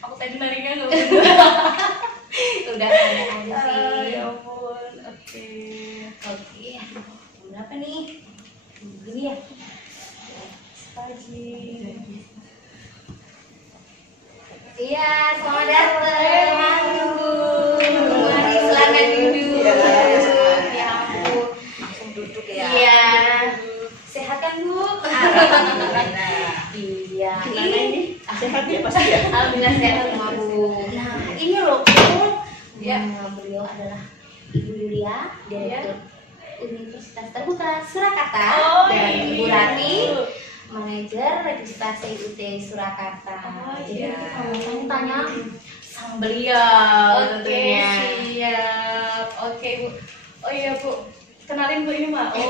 Aku tadi nariknya nggak bener. Udah ada sih. Ya ampun, oke. Oke, berapa nih? Dulu ya. Pagi. Iya, selamat datang. Mari silakan duduk. Ya ampun, langsung duduk ya. Iya. Sehat kan Bu? Iya. Gimana ini? Sehat ya pasti ya? Alhamdulillah sehat Bu. Nah, ini loh Bu. Ya, beliau adalah Ibu Yulia, Direktur Universitas Terbuka Surakarta, dan Ibu Rati, manajer registrasi UT Surakarta. Jadi iya. kita mau tanya sama beliau tentunya. Siap. Oke Bu. Oh iya Bu, kenalin Bu, ini Maul.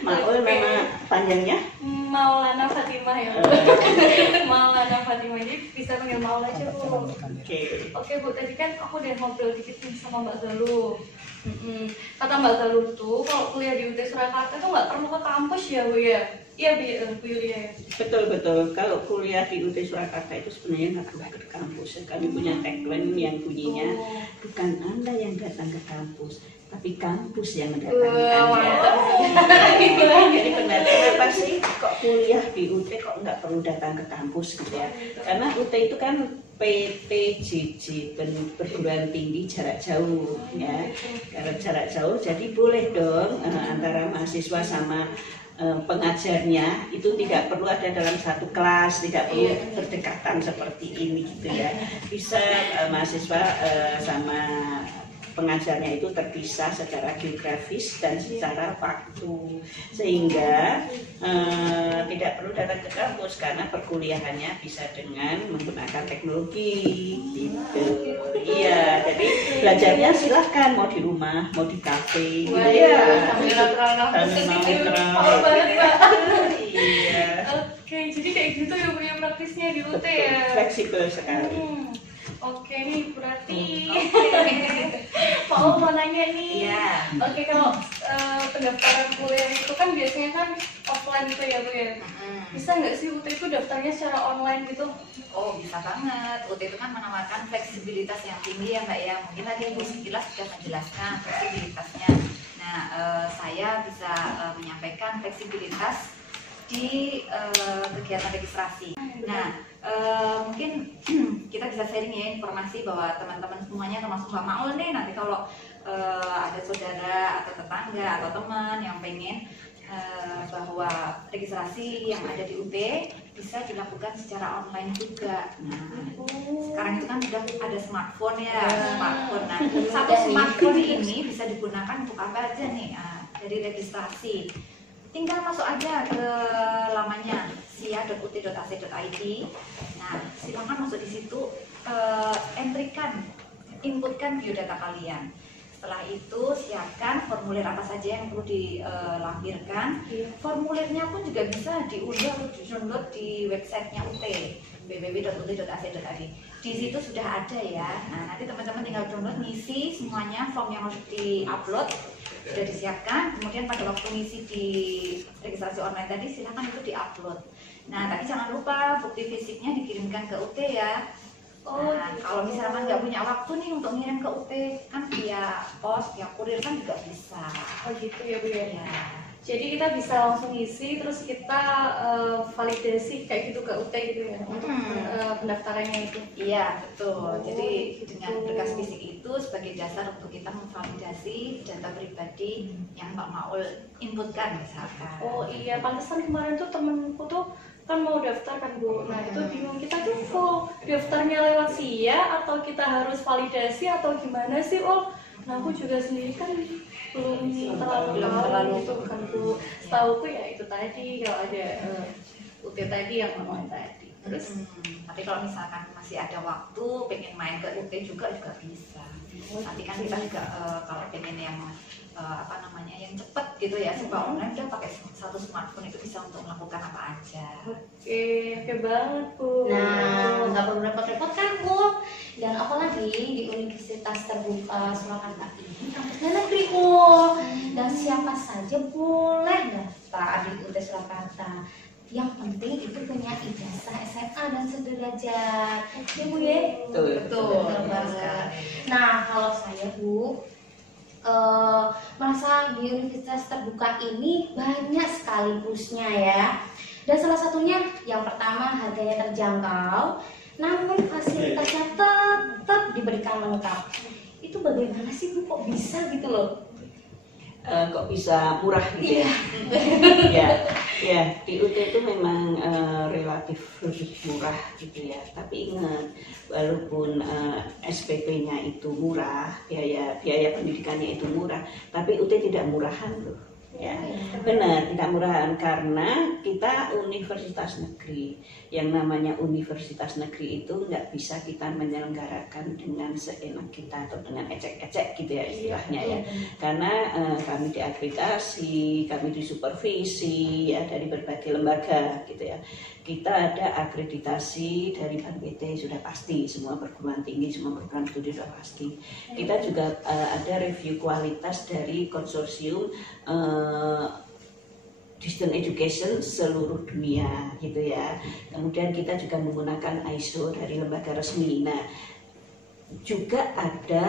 Maul nama panjangnya? Maulana Fatimah ya Bu. Maulana Fatimah, jadi bisa panggil Maul aja Bu. Oke Bu, tadi kan aku udah ngobrol dikit nih sama Mbak Galuh. Kata Mbak Galuh tuh kalau kuliah di UT Surakarta tuh nggak perlu ke kampus ya Bu ya? Iya Bu Yulia ya? Betul. Kalau kuliah di UT Surakarta itu sebenarnya nggak perlu ke kampus. Kami punya tagline yang bunyinya bukan Anda yang datang ke kampus, tapi kampus yang mendatangi Anda. Jadi benar, kenapa sih kok kuliah di UT kok nggak perlu datang ke kampus gitu ya? Karena UT itu kan PTJJ, perguruan tinggi jarak jauh ya. Karena jarak jauh jadi boleh dong antara mahasiswa sama pengajarnya itu tidak perlu ada dalam satu kelas, tidak perlu berdekatan seperti ini gitu ya. Bisa mahasiswa sama pengajarnya itu terpisah secara geografis dan secara waktu, sehingga tidak perlu datang ke kampus karena perkuliahannya bisa dengan menggunakan teknologi gitu. Iya, jadi belajarnya silahkan mau di rumah, mau di kafe gitu ya. Sambil nongkrong banget Mbak. Iya. Oke, jadi kayak gitu ya Bu ya praktisnya di UT ya. Fleksibel sekali. Oke nih berarti mau nanya nih. Iya. Oke, kalau pendaftaran kuliah itu kan biasanya kan offline gitu ya Bu ya. Bisa nggak sih UT itu daftarnya secara online gitu? Oh, bisa banget. UT itu kan menawarkan fleksibilitas yang tinggi ya Mbak ya. Mungkin tadi Ibu sekilas sudah menjelaskan fleksibilitasnya. Nah, saya bisa menyampaikan fleksibilitas di kegiatan registrasi. Nah, mungkin kita bisa sharing ya informasi bahwa teman-teman semuanya termasuk Mbak Maul nih, nanti kalau ada saudara atau tetangga atau teman yang pengen bahwa registrasi yang ada di UT bisa dilakukan secara online juga. Nah, sekarang itu kan sudah ada smartphone ya, smartphone. Nah, satu smartphone ini bisa digunakan untuk apa aja nih? Dari registrasi. Tinggal masuk aja ke lamanya sia.ut.ac.id. Nah, silakan masuk di situ, inputkan biodata kalian. Setelah itu siapkan formulir apa saja yang perlu dilampirkan. Formulirnya pun juga bisa diunduh atau di-download di websitenya UT, www.ut.ac.id. Di situ sudah ada ya. Nah, nanti teman-teman tinggal download, ngisi semuanya form yang harus di-upload. Sudah disiapkan, kemudian pada waktu ngisi di registrasi online tadi silahkan itu di-upload. Nah, tapi jangan lupa bukti fisiknya dikirimkan ke UT ya. Nah, kalau misalkan nggak punya waktu nih untuk ngirim ke UT, kan via pos, via kurir kan juga bisa. Oh gitu ya Bu ya. Ya. Jadi kita bisa langsung isi, terus kita validasi kayak gitu ke UT gitu ya untuk pendaftarannya itu. Iya, betul. Jadi gitu. dengan berkas fisik itu sebagai dasar untuk kita memvalidasi data pribadi yang Mbak Maul inputkan misalkan. Oh iya, pantesan kemarin tuh temenku tuh kan mau daftar kan Bu. Nah itu bingung, kita tuh full daftarnya lewat SIA atau kita harus validasi atau gimana sih Nah aku juga sendiri kan belum terlalu tahu gitu kan Bu. Setauku ya itu tadi kalau ada UT tadi yang online tadi. Terus tapi kalau misalkan masih ada waktu pengen main ke UT juga bisa. Nanti kan kita juga kalau pengen yang yang cepet gitu ya, serba online udah pakai satu smartphone itu bisa untuk melakukan apa aja. Oke banget Bu. Nah, nggak perlu repot-repot kan Bu. Dan apalagi di Universitas Terbuka Surakarta ini kampusnya negeri Bu. Dan siapa saja boleh daftar di UT Surakarta. Yang penting itu punya ijazah SMA dan sederajat. Ya Bu ya? Betul. Betul banget. Nah kalau saya Bu, merasa di universitas terbuka ini banyak sekali plusnya ya. Dan salah satunya yang pertama harganya terjangkau, namun fasilitasnya tetap diberikan lengkap. Itu bagaimana sih Bu, kok bisa gitu loh? Kok bisa murah gitu ya? Ya, di UT itu memang relatif lebih murah gitu ya. Tapi ingat, walaupun SPP-nya itu murah, biaya pendidikannya itu murah, tapi UT tidak murahan loh. Ya, benar, tidak murahan karena kita universitas negeri. Yang namanya universitas negeri itu nggak bisa kita menyelenggarakan dengan seenak kita atau dengan ecek-ecek gitu ya istilahnya ya. Karena kami diakreditasi, kami disupervisi ya dari berbagai lembaga gitu ya. Kita ada akreditasi dari BPT sudah pasti, semua perguruan tinggi, semua perguruan studi sudah pasti. Kita juga ada review kualitas dari konsorsium Distance Education seluruh dunia gitu ya. Kemudian kita juga menggunakan ISO dari lembaga resmi. Nah, juga ada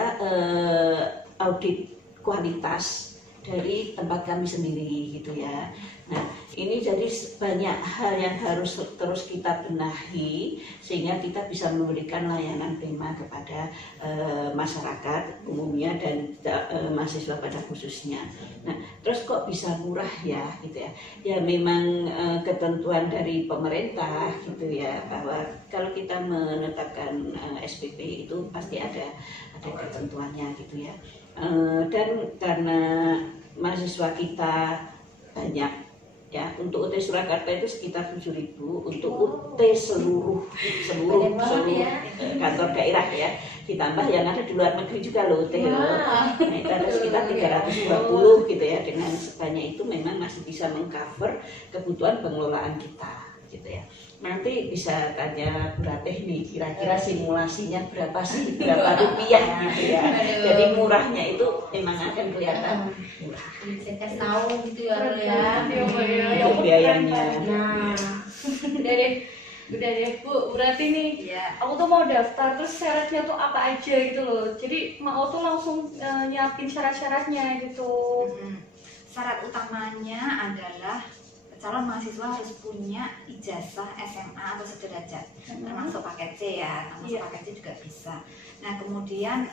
audit kualitas dari tempat kami sendiri gitu ya. Nah, ini jadi banyak hal yang harus terus kita benahi sehingga kita bisa memberikan layanan prima kepada masyarakat umumnya dan mahasiswa pada khususnya. Nah, terus kok bisa murah ya gitu ya? Ya memang ketentuan dari pemerintah gitu ya, bahwa kalau kita menetapkan SPP itu pasti ada ketentuannya gitu ya. Dan karena mahasiswa kita banyak ya, untuk UT Surakarta itu sekitar 7.000, untuk UT seluruh kantor daerah ya, ditambah yang ada di luar negeri juga loh UT loh. Nah, itu ada sekitar 320 gitu ya. Dengan sebanyak itu memang masih bisa mengcover kebutuhan pengelolaan kita gitu ya. Nanti bisa tanya Bu Ratih nih, kira-kira simulasinya berapa sih, berapa rupiah gitu ya. Jadi murahnya itu memang akan kelihatan murah. Saya kasih tahu gitu ya. Itu biayanya. Nah, udah deh Bu, berarti nih aku tuh mau daftar, terus syaratnya tuh apa aja gitu loh. Jadi mau tuh langsung nyiapin syarat-syaratnya gitu. Syarat utamanya adalah calon mahasiswa harus punya ijazah SMA atau sederajat, termasuk paket C ya, termasuk paket C juga bisa. Nah kemudian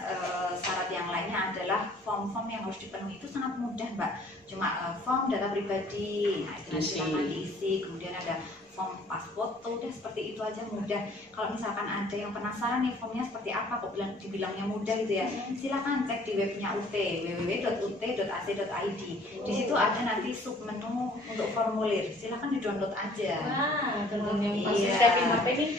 syarat yang lainnya adalah form-form yang harus dipenuhi itu sangat mudah Mbak, cuma form data pribadi, nah itu nanti silakan diisi, kemudian ada form pas foto, udah seperti itu aja mudah. Kalau misalkan ada yang penasaran nih formnya seperti apa, kok dibilangnya mudah gitu ya, silakan cek di webnya UT, www.ut.ac.id. Di situ ada nanti submenu untuk formulir, silakan di-download aja. Wah, yang pasti siapin HP nih.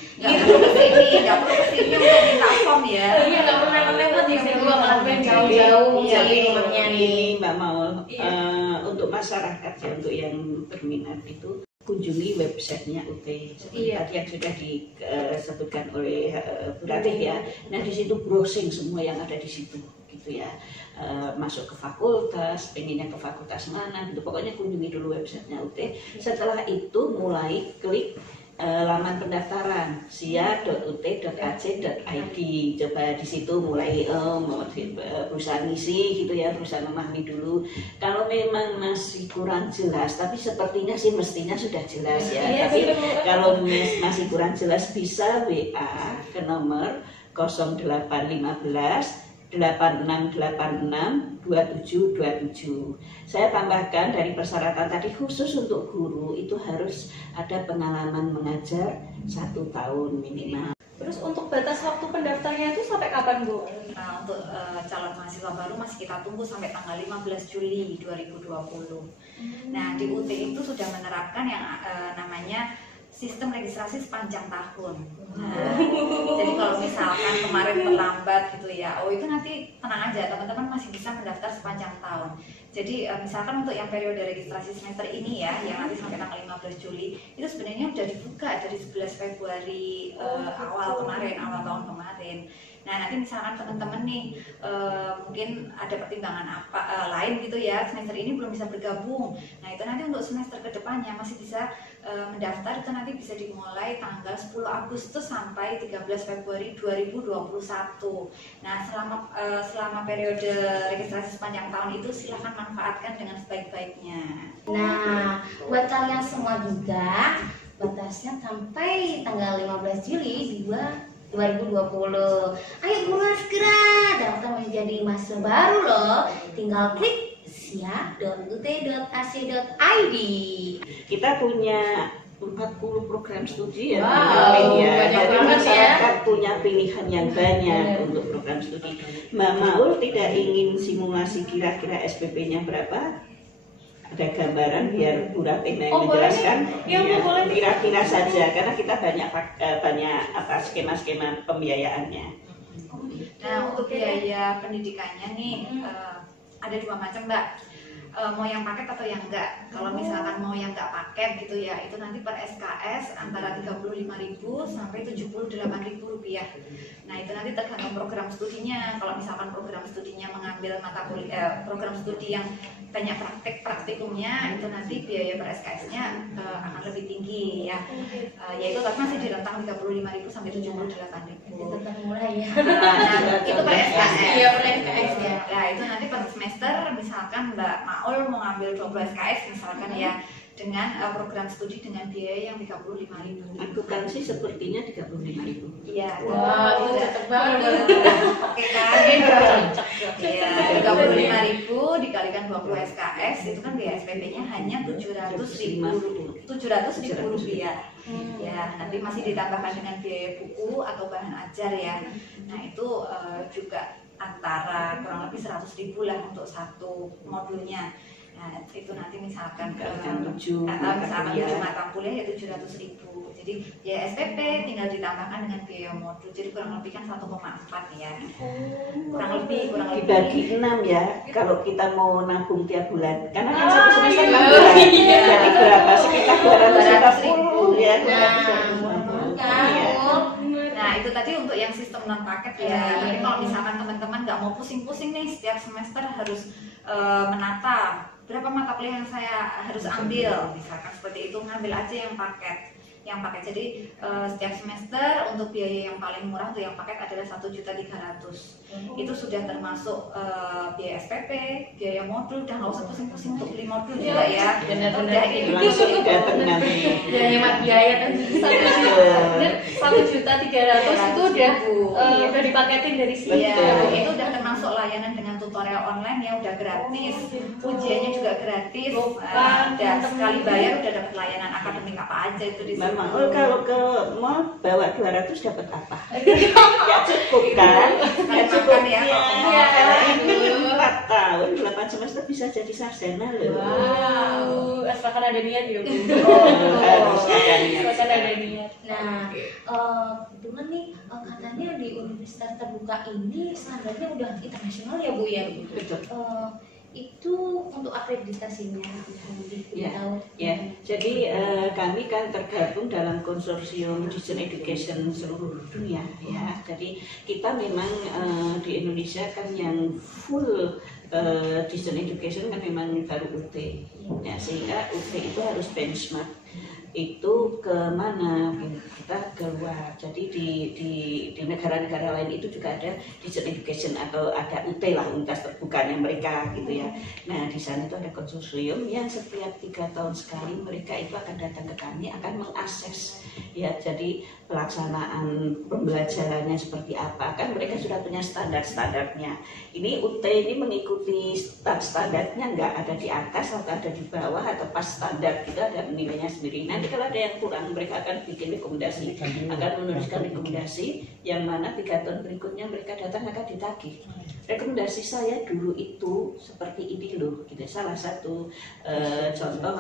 Nggak perlu kesini untuk minta form ya. Iya, nggak perlu repot-repot di sini gua ngelakuin jauh-jauh Jadi nomornya nih. Mbak Maul, untuk masyarakat ya, untuk yang berminat itu kunjungi websitenya UT seperti tadi yang sudah disebutkan oleh Bu Ratih ya. Nah di situ browsing semua yang ada di situ gitu ya. Masuk ke fakultas, pengennya ke fakultas mana gitu. Pokoknya kunjungi dulu websitenya UT. Setelah itu mulai klik laman pendaftaran sia.ut.ac.id. Coba di situ mulai berusaha ngisi gitu ya, berusaha memahami dulu. Kalau memang masih kurang jelas, tapi sepertinya sih mestinya sudah jelas ya. Tapi kalau masih kurang jelas bisa WA ke nomor 0815 8686 2727. Saya tambahkan dari persyaratan tadi, khusus untuk guru itu harus ada pengalaman mengajar 1 tahun minimal. Terus untuk batas waktu pendaftarnya itu sampai kapan Bu? Nah, untuk calon mahasiswa baru masih kita tunggu sampai tanggal 15 Juli 2020. Nah di UT itu sudah menerapkan yang namanya sistem registrasi sepanjang tahun. Nah, jadi kalau misalkan kemarin terlambat gitu ya, itu nanti tenang aja, teman-teman masih bisa mendaftar sepanjang tahun. Jadi misalkan untuk yang periode registrasi semester ini ya, yang nanti sampai tanggal 15 Juli, itu sebenarnya udah dibuka dari 11 Februari awal tahun kemarin. Nah nanti misalkan teman-teman nih mungkin ada pertimbangan lain gitu ya, semester ini belum bisa bergabung. Nah itu nanti untuk semester kedepannya masih bisa mendaftar itu nanti bisa dimulai tanggal 10 Agustus sampai 13 Februari 2021. Nah, selama periode registrasi sepanjang tahun itu silahkan manfaatkan dengan sebaik-baiknya. Nah, buat kalian semua juga, batasnya sampai tanggal 15 Juli 2020. Ayo buruan segera daftar menjadi mahasiswa baru loh. Tinggal klik siap.ut.ac.id. Kita punya 40 program studi ya. Wow, ya. banyak Jadi banget masyarakat punya pilihan yang banyak untuk program studi. Mbak Maul tidak ingin simulasi kira-kira SPP-nya berapa? Ada gambaran biar Bu Ratih yang menjelaskan. Iya, Bu, boleh. Kira-kira saja karena kita banyak skema-skema pembiayaannya. Nah, untuk biaya pendidikannya nih ada 2 macam, Mbak. Mau yang paket atau yang enggak. Kalau misalkan mau yang enggak paket gitu ya, itu nanti per SKS antara 35.000 sampai 78.000 rupiah. Nah, itu nanti tergantung program studinya. Kalau misalkan program studinya mengambil mata kuliah program studi yang banyak praktikumnya, itu nanti biaya per SKS-nya akan lebih tinggi ya. Yaitu tapi masih di rentang 35.000 sampai 78.000. Tetap mulai ya. Nah, itu per SKS. Iya, per SKS ya. Nah, itu nanti per semester misalkan Mbak Maul mau ngambil 20 SKS misalkan ya, dengan program studi dengan biaya yang 35.000. Akuntansi sepertinya 35.000. Iya. Wah, itu cepet banget. Oke kan? Iya, 35.000 dikalikan 20 SKS itu kan biaya SPP-nya hanya 700.000 rupiah. Ya, nanti masih ditambahkan dengan biaya buku atau bahan ajar ya. Nah, itu juga antara kurang lebih 100.000 lah untuk satu modulnya. Nah, itu nanti misalkan Kalikan 7 mata kuliah ya 700.000. Jadi ya SPP tinggal ditambahkan dengan biaya modul. Jadi kurang lebih kan 1,4 ya. Kurang lebih dibagi 6 ya. Kalau kita mau nabung tiap bulan, karena kan satu semester 6 bulan. Jadi berapa? Sekitar 250 ya. Nah, itu tadi untuk yang sistem non paket ya. Tapi kalau misalkan teman-teman nggak mau pusing-pusing nih setiap semester harus menata berapa mata kuliah yang saya harus ambil, misalkan seperti itu, ngambil aja yang paket. Jadi setiap semester untuk biaya yang paling murah untuk yang paket adalah 1.300.000. Itu sudah termasuk biaya SPP, biaya modul, dan nggak usah pusing-pusing untuk beli modul juga ya. Benar-benar ini langsung datang nanti. Udah hemat biaya kan. 1.300.000 itu udah dipaketin dari sini. Iya, itu udah termasuk layanan dengan tutorial online yang udah gratis, ujiannya juga gratis. Dan sekali bayar udah dapat layanan akademik apa aja itu di sini. Maul kalau ke mall bawa 200 dapat apa? Ya cukup kan? Ya cukup ya. Ini 4 tahun 8 semester bisa jadi sarjana loh. Wow, asalkan ada niat ya, Bu. Harus ada niat. Asalkan ada niat. Nah, kebetulan nih katanya di universitas terbuka ini standarnya udah internasional ya Bu ya. Betul. Itu untuk akreditasinya Ya, jadi kami kan tergabung dalam konsorsium Design Education seluruh dunia ya. Jadi kita memang di Indonesia kan yang full Design Education kan memang baru UT. Ya, sehingga UT itu harus benchmark itu ke mana, kita keluar. Jadi di negara-negara lain itu juga ada Design Education atau ada UT lah, universitas terbuka yang mereka gitu ya. Nah, di sana itu ada konsorsium yang setiap 3 tahun sekali mereka itu akan datang ke kami, akan mengakses ya, jadi pelaksanaan pembelajarannya seperti apa, kan mereka sudah punya standarnya. Ini UT ini mengikuti standarnya, nggak ada di atas atau ada di bawah atau pas standar, kita ada nilainya sendiri. Nanti kalau ada yang kurang mereka akan bikin rekomendasi, akan menuliskan rekomendasi yang mana 3 tahun berikutnya mereka datang akan ditagih. Rekomendasi saya dulu itu seperti ini loh, gitu. Salah satu contoh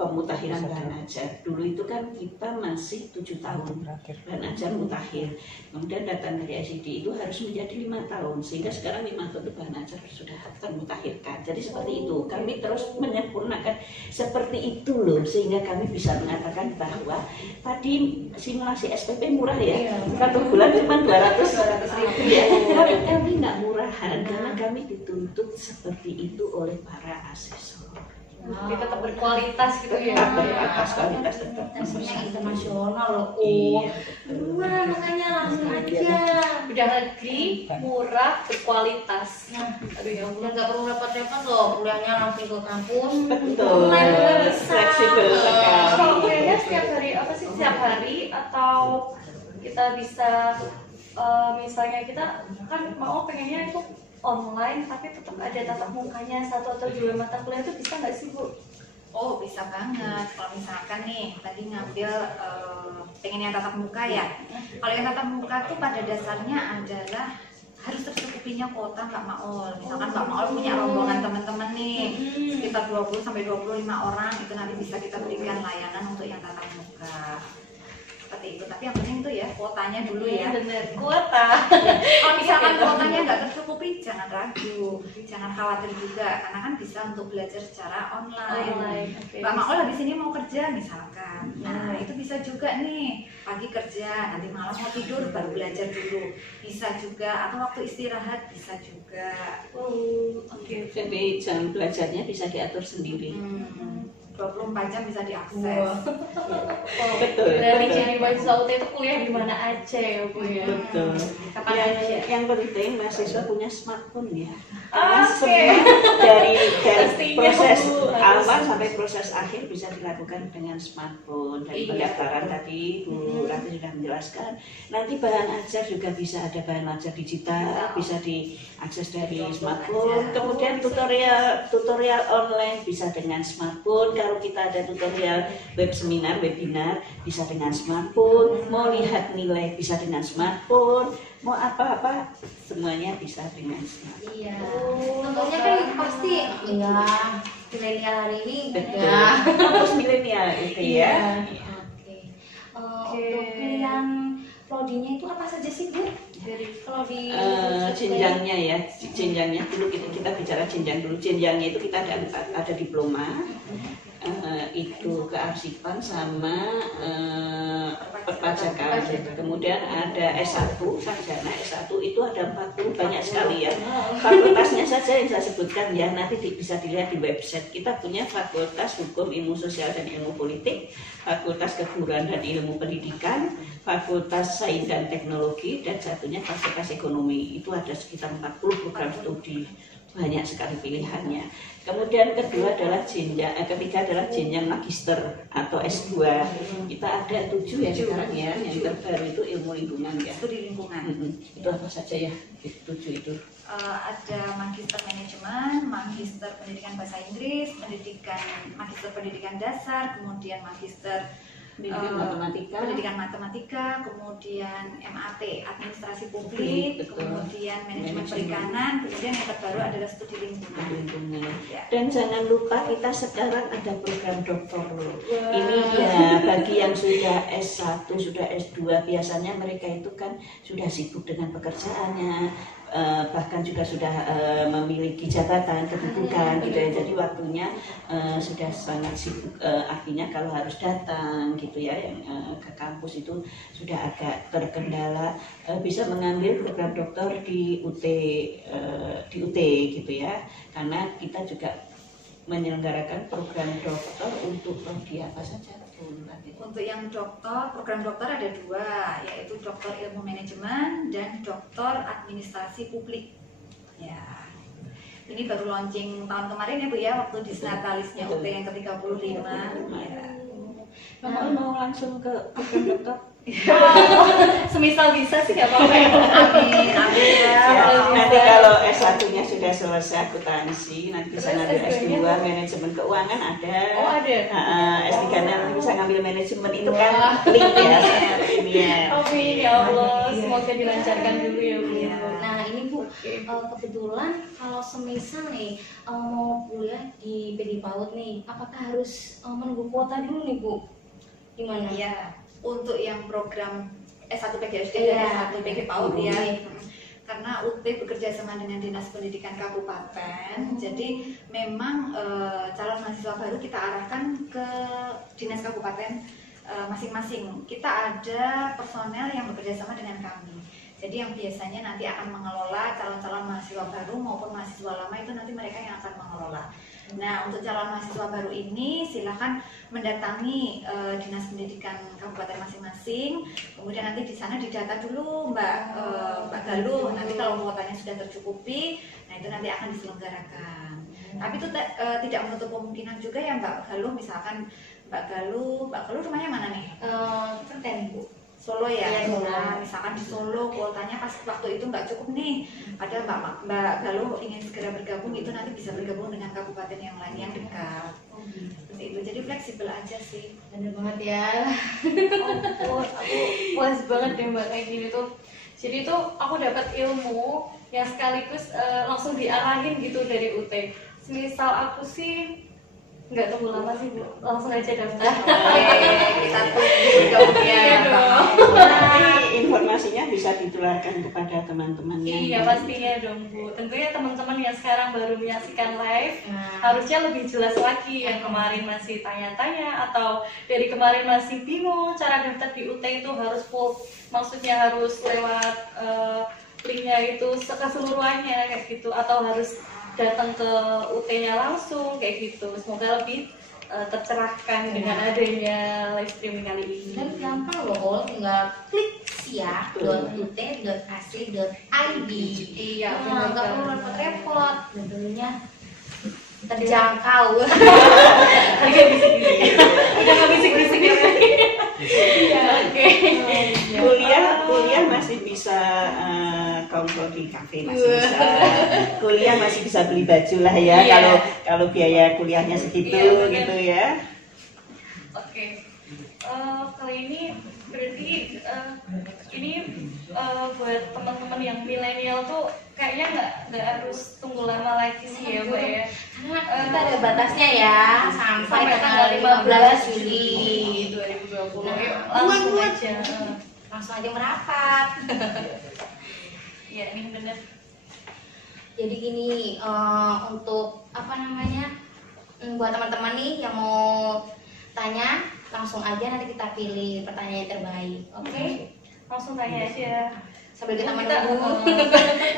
pemutakhiran bahan ajar. Dulu itu kan kita masih 7 tahun bahan ajar mutakhir. Kemudian datang dari ICD itu harus menjadi 5 tahun, sehingga sekarang 5 tahun itu bahan ajar sudah termutakhirkan. Jadi seperti itu, kami terus menyempurnakan seperti itu loh, sehingga kami bisa mengatakan bahwa tadi simulasi SPP murah ya, 1 bulan cuma 200.000 ya. Kami nggak murahan karena kami dituntut seperti itu oleh para asesor. Tapi tetap berkualitas gitu ya. Tetap berkualitas, kualitas tetap. Tesnya internasional loh. Iya. Nah, makanya langsung aja. Udah negeri, murah, berkualitas. Nah, Aduh ya udah Allah. nggak perlu repot-repot loh, kuliahnya langsung ke kampus. Betul. Online juga bisa. Fleksibel sekali. Kalau kuliahnya setiap hari apa sih? Setiap hari atau kita bisa misalnya kita kan mau pengennya itu online tapi tetap ada tatap mukanya 1 atau 2 mata kuliah itu bisa nggak sih Bu? Oh, bisa banget. Kalau misalkan nih tadi ngambil pengen yang tatap muka ya. Kalau yang tatap muka tuh pada dasarnya adalah harus tercukupinya kuota Mbak Maul. Misalkan Mbak Maul punya rombongan teman-teman nih, sekitar 20 sampai 25 orang, itu nanti bisa kita berikan layanan untuk yang tatap muka. Seperti itu. Tapi yang penting tuh ya kuotanya dulu ya. Bener, kuota. Kalau misalkan kuotanya nggak tercukupi, jangan ragu, jangan khawatir juga, karena kan bisa untuk belajar secara online. Oke. Mbak Maul habis ini mau kerja misalkan, nah itu bisa juga nih pagi kerja, nanti malam mau tidur baru belajar dulu, bisa juga, atau waktu istirahat bisa juga. Oke. Jadi jam belajarnya bisa diatur sendiri. 24 jam bisa diakses. Betul, Berarti betul. jadi mahasiswa UT itu kuliah di mana aja ya Bu ya. Betul. Kapan aja. Yang penting mahasiswa punya smartphone ya. Oke. Semua dari Pastinya, proses Bu, awal harus. sampai proses akhir bisa dilakukan dengan smartphone. Dari Iya. pendaftaran tadi Bu Rati sudah menjelaskan. Nanti bahan ajar juga bisa ada bahan ajar digital, bisa diakses dari smartphone. Kemudian tutorial online bisa dengan smartphone. Kalau kita ada tutorial web seminar, webinar bisa dengan smartphone. Mau lihat nilai bisa dengan smartphone. Mau apa-apa semuanya bisa dengan smartphone. Iya. Contohnya kan pasti ya milenial hari ini Betul. ya. Kampus milenial itu ya. Oke. Untuk pilihan prodinya itu apa saja sih Bu? Dari kalau di Jenjangnya ya, jenjangnya dulu kita bicara jenjang dulu. Jenjangnya itu kita ada diploma, itu kearsipan sama perpajakan. Kemudian ada S1, sarjana S1 itu ada 40, banyak sekali ya. Fakultasnya saja yang saya sebutkan ya, nanti bisa dilihat di website. Kita punya Fakultas Hukum, Ilmu Sosial dan Ilmu Politik, Fakultas Keguruan dan Ilmu Pendidikan, Fakultas Sains dan Teknologi, dan satunya Fakultas Ekonomi. Itu ada sekitar 40 program studi, banyak sekali pilihannya. Kemudian ketiga adalah jenjang magister atau S2. Kita ada 7 ya sekarang ya, yang terbaru itu ilmu lingkungan ya. Studi lingkungan. Itu apa saja ya? 7 itu. Ada magister manajemen, magister pendidikan bahasa Inggris, magister pendidikan dasar, kemudian magister pendidikan matematika, kemudian MAT, administrasi publik, Betul. kemudian manajemen perikanan, kemudian yang terbaru adalah studi lingkungan. Lingkungan. Ya. Dan jangan lupa kita sekarang ada program doktor loh. Ini ya bagi yang sudah S1, sudah S2, biasanya mereka itu kan sudah sibuk dengan pekerjaannya, bahkan juga sudah memiliki jabatan, kedudukan gitu ya. Jadi waktunya sudah sangat sibuk, artinya kalau harus datang gitu ya, yang ke kampus itu sudah agak terkendala, bisa mengambil program doktor di UT gitu ya, karena kita juga menyelenggarakan program doktor untuk prodi apa saja. Untuk yang doktor, program doktor ada 2, yaitu doktor ilmu manajemen dan doktor administrasi publik. Ya, ini baru launching tahun kemarin ya Bu ya, waktu disnatalisnya UT yang ke-35. Ya. Mau langsung ke program doktor? Semisal bisa sih nggak apa-apa ya. Amin, amin ya. Nanti kalau S1-nya sudah selesai akuntansi, nanti bisa ngambil S2 manajemen keuangan ada. Oh ada. S3-nya nanti bisa ngambil manajemen, itu kan link ya seperti ini ya. Amin ya Allah, semoga dilancarkan dulu ya Bu. Nah ini Bu, kebetulan kalau semisal nih mau kuliah di PD PAUD nih, apakah harus menunggu kuota dulu nih Bu? Gimana? Iya, untuk yang program S1 PGSD Iya. dan S1 PG PAUD ya. Karena UT bekerja sama dengan Dinas Pendidikan Kabupaten, jadi memang calon mahasiswa baru kita arahkan ke Dinas Kabupaten masing-masing. Kita ada personel yang bekerja sama dengan kami. Jadi yang biasanya nanti akan mengelola calon-calon mahasiswa baru maupun mahasiswa lama itu nanti mereka yang akan mengelola. Nah, untuk calon mahasiswa baru ini silahkan mendatangi Dinas Pendidikan Kabupaten masing-masing. Kemudian nanti di sana didata dulu Mbak Galuh. Nanti kalau kuotanya sudah tercukupi, nah itu nanti akan diselenggarakan. Tapi itu tidak menutup kemungkinan juga ya Mbak Galuh, misalkan Mbak Galuh rumahnya mana nih? Kerten Bu. Solo ya. Iya, Solo. Nah, misalkan di Solo kuotanya pas waktu itu nggak cukup nih, padahal Mbak Galuh ingin segera bergabung, itu nanti bisa bergabung dengan kabupaten yang lain yang dekat. Seperti itu, jadi fleksibel aja sih. Bener banget ya. Aku puas banget deh Mbak kayak gini tuh. Jadi tuh aku dapat ilmu yang sekaligus langsung diarahin gitu dari UT. Misal aku sih nggak tunggu lama sih Bu, langsung aja daftar. Kita tunggu bergabungnya. Iya dong. Nanti informasinya bisa ditularkan kepada teman-teman. Iya pastinya dong Bu. Tentunya teman-teman yang sekarang baru menyaksikan live harusnya lebih jelas lagi. Yang kemarin masih tanya-tanya atau dari kemarin masih bingung cara daftar di UT itu harus full, maksudnya harus lewat linknya itu keseluruhannya kayak gitu, atau harus datang ke UT-nya langsung kayak gitu. Semoga lebih tercerahkan dengan adanya live streaming kali ini. Dan gampang loh, tinggal klik siak.ut.ac.id. Iya, nggak perlu repot-repot, tentunya terjangkau. Harga bisik-bisik. Udah nggak bisik-bisik ya. Iya, oke. Kuliah masih bisa kongko di kafe, masih bisa. Kuliah masih bisa beli baju lah ya. Iya. Kalau biaya kuliahnya segitu Iya, bener. gitu ya. Oke. Kali ini berarti ini buat teman-teman yang milenial tuh kayaknya nggak harus tunggu lama lagi sih ya Mbak ya. Karena kita ada batasnya ya, sampai tanggal 15 Juli 2020. Langsung aja. Langsung aja merapat. Ya ini bener. Jadi gini, untuk apa namanya, buat teman-teman nih yang mau tanya, langsung aja nanti kita pilih pertanyaan yang terbaik. Oke? Langsung tanya aja. Sambil kita Kita menunggu.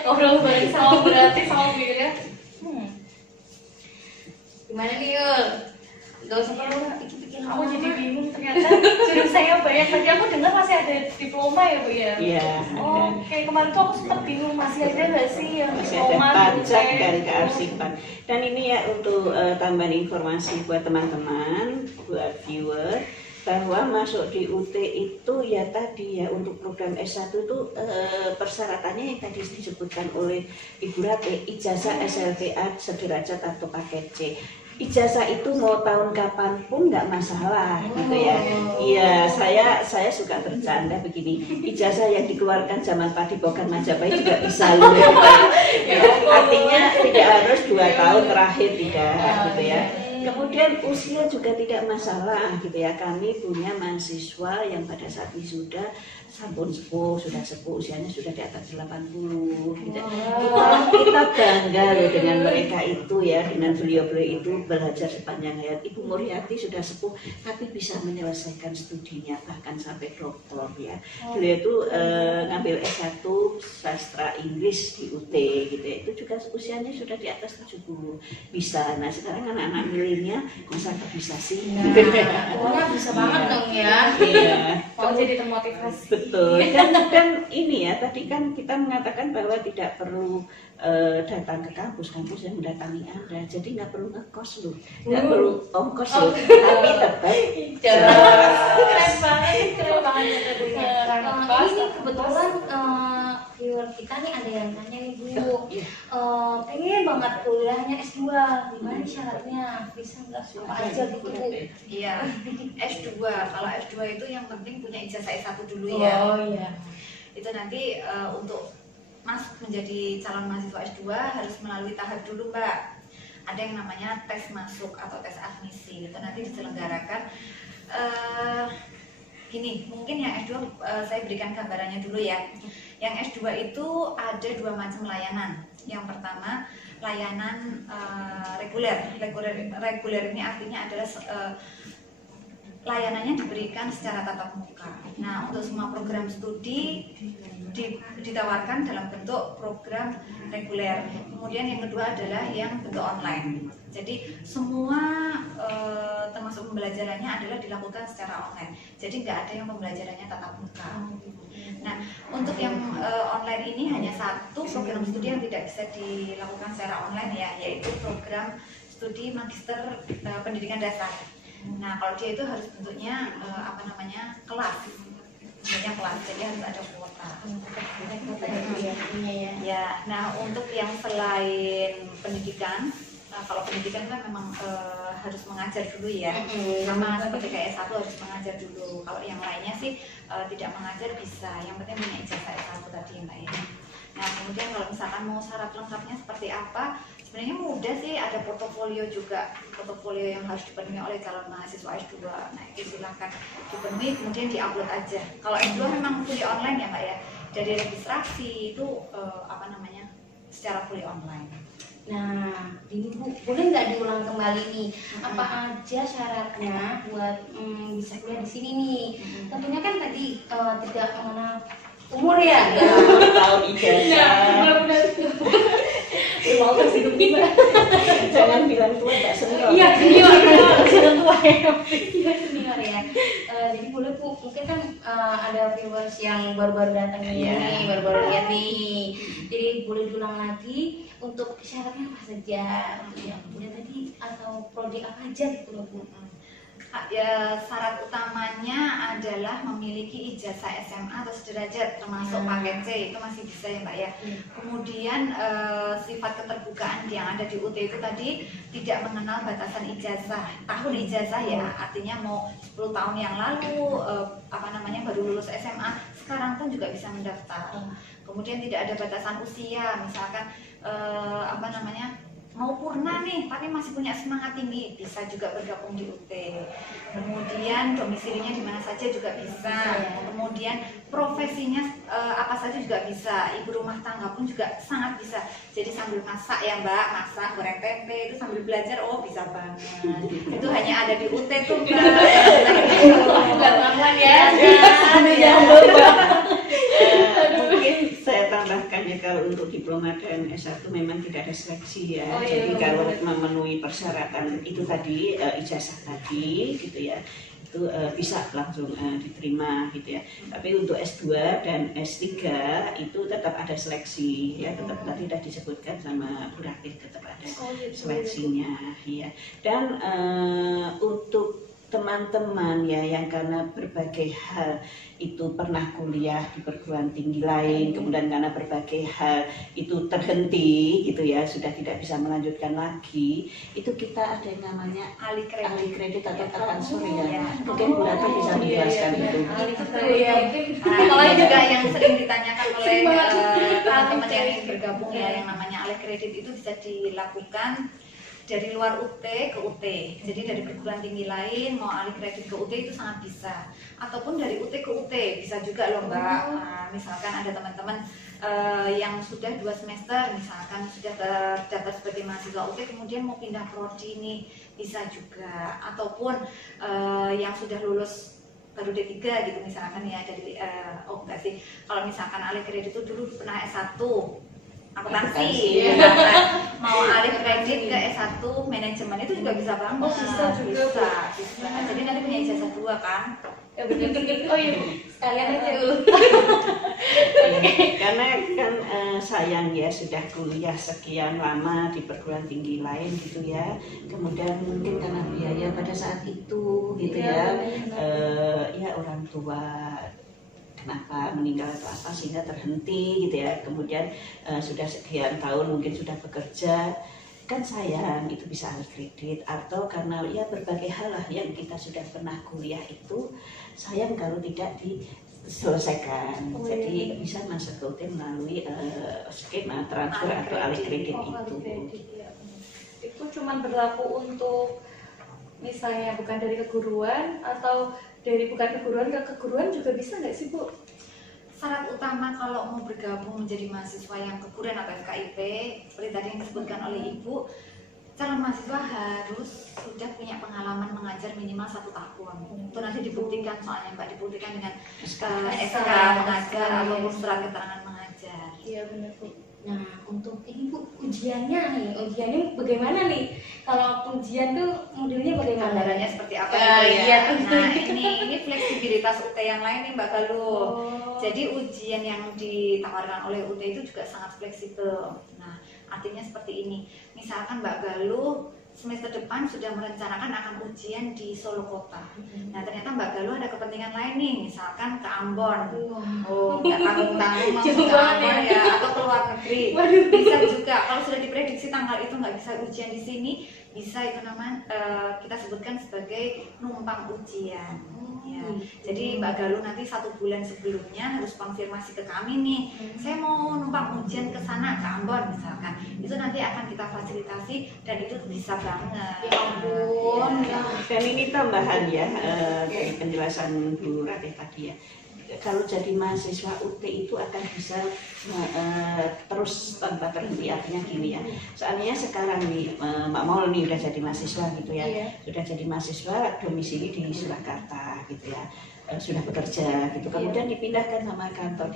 ngobrol bareng sama berarti sama Bu ya. Gimana nih Yul? Gak usah perlu pikir-pikir. Aku jadi bingung ternyata jurusan saya banyak. Tadi aku dengar masih ada diploma ya Bu ya. Iya. Oh, kayak kemarin tuh aku sempat bingung masih ada nggak sih yang Masih ada diploma pajak dan kearsipan. Dan ini ya untuk tambahan informasi buat teman-teman, buat viewer, bahwa masuk di UT itu ya tadi ya untuk program S1 itu persyaratannya yang tadi disebutkan oleh Ibu Rate, ijazah SLTA sederajat atau paket C. Ijazah itu mau tahun kapan pun nggak masalah gitu ya. Iya, saya suka bercanda begini. Ijazah yang dikeluarkan zaman Padepokan Majapahit juga bisa loh. Ya, artinya tidak harus 2 tahun terakhir tidak gitu ya. Kemudian usia juga tidak masalah gitu ya. Kami punya mahasiswa yang pada saat wisuda sampun sepuh, sudah sepuh, usianya sudah di atas 80 gitu. Kita bangga loh dengan mereka itu ya, dengan beliau-beliau itu belajar sepanjang hayat. Ibu Muriati sudah sepuh tapi bisa menyelesaikan studinya bahkan sampai doktor ya. Beliau itu ngambil S1 sastra Inggris di UT gitu ya. Itu juga usianya sudah di atas 70 bisa. Nah sekarang anak-anak milenial masa nggak bisa sih? Pokoknya bisa banget dong ya. Iya. mau jadi termotivasi. Betul. Dan ini ya tadi kan kita mengatakan bahwa tidak perlu datang ke kampus yang mendatangi Anda, jadi nggak perlu ngekos loh, nggak perlu ongkos loh, tapi tetap Keren banget, keren banget ya punya. Ini kebetulan viewer kita nih ada yang tanya nih Bu, pengen banget kuliahnya S2, gimana nih syaratnya, bisa nggak apa aja gitu Bu? Iya, S2. Kalau S2 itu yang penting punya ijazah S1 dulu ya. Oh iya. Itu nanti untuk masuk menjadi calon mahasiswa S2 harus melalui tahap dulu Mbak. Ada yang namanya tes masuk atau tes admisi. Itu nanti diselenggarakan gini, mungkin yang S2 saya berikan gambarannya dulu ya. Yang S2 itu ada 2 macam layanan. Yang pertama layanan reguler. Reguler ini artinya adalah layanannya diberikan secara tatap muka. Nah, untuk semua program studi ditawarkan dalam bentuk program reguler. Kemudian yang kedua adalah yang bentuk online. Jadi semua termasuk pembelajarannya adalah dilakukan secara online. Jadi nggak ada yang pembelajarannya tatap muka. Nah, untuk yang online ini hanya satu program studi yang tidak bisa dilakukan secara online ya, yaitu program studi magister pendidikan dasar. Nah, kalau dia itu harus bentuknya kelas, bentuknya kelas, jadi harus ada kuota. Ya, nah untuk yang selain pendidikan, kalau pendidikan kan memang harus mengajar dulu ya, sama seperti kayak S1 harus mengajar dulu. Kalau yang lainnya sih tidak mengajar bisa, yang penting punya ijazah S1 tadi Mbak ya. Nah, kemudian kalau misalkan mau syarat lengkapnya seperti apa, sebenarnya mudah sih, ada portofolio juga, portofolio yang harus dipenuhi oleh calon mahasiswa S2. Nah, itu silahkan dipenuhi, kemudian diupload aja. Kalau S2 memang fully online ya Mbak ya, dari registrasi itu secara fully online. Nah, ini Bu, boleh nggak diulang kembali nih, apa aja syaratnya buat bisa kuliah di sini nih? Tentunya kan tadi tidak mengenal umur ya. Tahun ijazah. Mau kasih gimana? Jangan bilang tua, nggak senior. Iya, senior. Jangan tua ya. Iya senior ya. Jadi boleh Bu, mungkin kan ada viewers yang baru-baru datang nih, baru-baru lihat nih. Jadi boleh diulang lagi untuk syaratnya apa saja, untuk yang punya tadi atau prodi apa aja gitu loh Bu. Ya, syarat utamanya adalah memiliki ijazah SMA atau sederajat termasuk paket C, itu masih bisa ya Mbak ya. Kemudian sifat keterbukaan yang ada di UT itu tadi tidak mengenal batasan ijazah, tahun ijazah ya, artinya mau 10 tahun yang lalu baru lulus SMA, sekarang pun juga bisa mendaftar. Kemudian tidak ada batasan usia, misalkan mau purna nih tapi masih punya semangat tinggi, bisa juga bergabung di UT. Kemudian domisilinya di mana saja juga bisa. Kemudian profesinya apa saja juga bisa. Ibu rumah tangga pun juga sangat bisa. Jadi sambil masak ya Mbak, masak goreng tempe itu sambil belajar, bisa banget. Itu hanya ada di UT tuh Mbak. Enggak aman ya. Mungkin saya tambahkan ya, kalau untuk diploma dan S1 memang tidak ada seleksi ya. Jadi kalau memenuhi persyaratan itu tadi, ijazah tadi gitu ya, itu bisa langsung diterima gitu ya. Tapi untuk S2 dan S3 itu tetap ada seleksi ya, tetap tadi sudah disebutkan sama Bu Ratih, tetap ada seleksinya ya. Dan untuk teman-teman ya yang karena berbagai hal itu pernah kuliah di perguruan tinggi lain, kemudian karena berbagai hal itu terhenti gitu ya, sudah tidak bisa melanjutkan lagi, itu kita ada yang namanya alih kredit atau akansur ya. Mungkin Bu Ratih bisa menjelaskan itu. Apalagi juga yang sering ditanyakan oleh teman-teman yang ingin bergabung ya, yang namanya alih kredit itu bisa dilakukan dari luar UT ke UT. Jadi dari perguruan tinggi lain mau alih kredit ke UT itu sangat bisa. Ataupun dari UT ke UT bisa juga loh Mbak. Misalkan ada teman-teman yang sudah 2 semester misalkan sudah terdaftar sebagai mahasiswa UT, kemudian mau pindah prodi nih bisa juga. Ataupun yang sudah lulus baru D3 gitu misalkan ya, dari enggak sih, kalau misalkan alih kredit itu dulu pernah S1 akuntansi, mau alih kredit ke S1 manajemen itu juga bisa banget. Bisa juga bisa. Jadi nanti punya ijazah 2 kan? Ya bener. Sekalian aja Karena kan sayang ya, sudah kuliah sekian lama di perguruan tinggi lain gitu ya, kemudian mungkin karena biaya pada saat itu gitu ya, orang tua kenapa meninggal atau apa sehingga terhenti gitu ya, kemudian sudah sekian tahun mungkin sudah bekerja, kan sayang itu bisa alih kredit. Atau karena ya berbagai hal lah yang kita sudah pernah kuliah itu sayang kalau tidak diselesaikan, jadi bisa masuk ke UT melalui skema transfer atau alih kredit itu. Itu cuma berlaku untuk misalnya bukan dari keguruan atau dari bukan keguruan ke keguruan juga bisa nggak sih Bu? Syarat utama kalau mau bergabung menjadi mahasiswa yang keguruan atau FKIP, seperti tadi yang disebutkan oleh Ibu, calon mahasiswa harus sudah punya pengalaman mengajar minimal 1 tahun. Itu nanti dibuktikan, soalnya Mbak, dibuktikan dengan SK mengajar ataupun surat keterangan mengajar. Iya benar Bu. Nah, untuk ini Bu, ujiannya bagaimana nih? Kalau ujian tuh modelnya bagaimana? Gambarannya seperti apa Iya. Nah, ini fleksibilitas UT yang lain nih Mbak Galuh. Oh. Jadi ujian yang ditawarkan oleh UT itu juga sangat fleksibel. Nah, artinya seperti ini. Misalkan Mbak Galuh semester depan sudah merencanakan akan ujian di Solo Kota. Nah, ternyata Mbak Galuh ada kepentingan lain nih, misalkan ke Ambon. Oh, nggak tanggung-tanggung langsung ke Ambon ya, atau ke luar negeri. Bisa juga. Kalau sudah diprediksi tanggal itu nggak bisa ujian di sini, bisa itu namanya kita sebutkan sebagai numpang ujian. Ya, jadi Mbak Galuh nanti 1 bulan sebelumnya harus konfirmasi ke kami nih, saya mau numpang ujian ke sana, ke Ambon misalkan. Itu nanti akan kita fasilitasi dan itu bisa banget. Ya ampun. Dan ini tambahan ya dari penjelasan Bu Ratih tadi ya. Kalau jadi mahasiswa UT itu akan bisa terus tanpa berhenti, artinya gini ya. Soalnya sekarang nih Mbak Mol nih udah jadi mahasiswa gitu ya. Iya. Sudah jadi mahasiswa domisili di Surakarta gitu ya. Sudah bekerja gitu, kemudian dipindahkan sama kantor,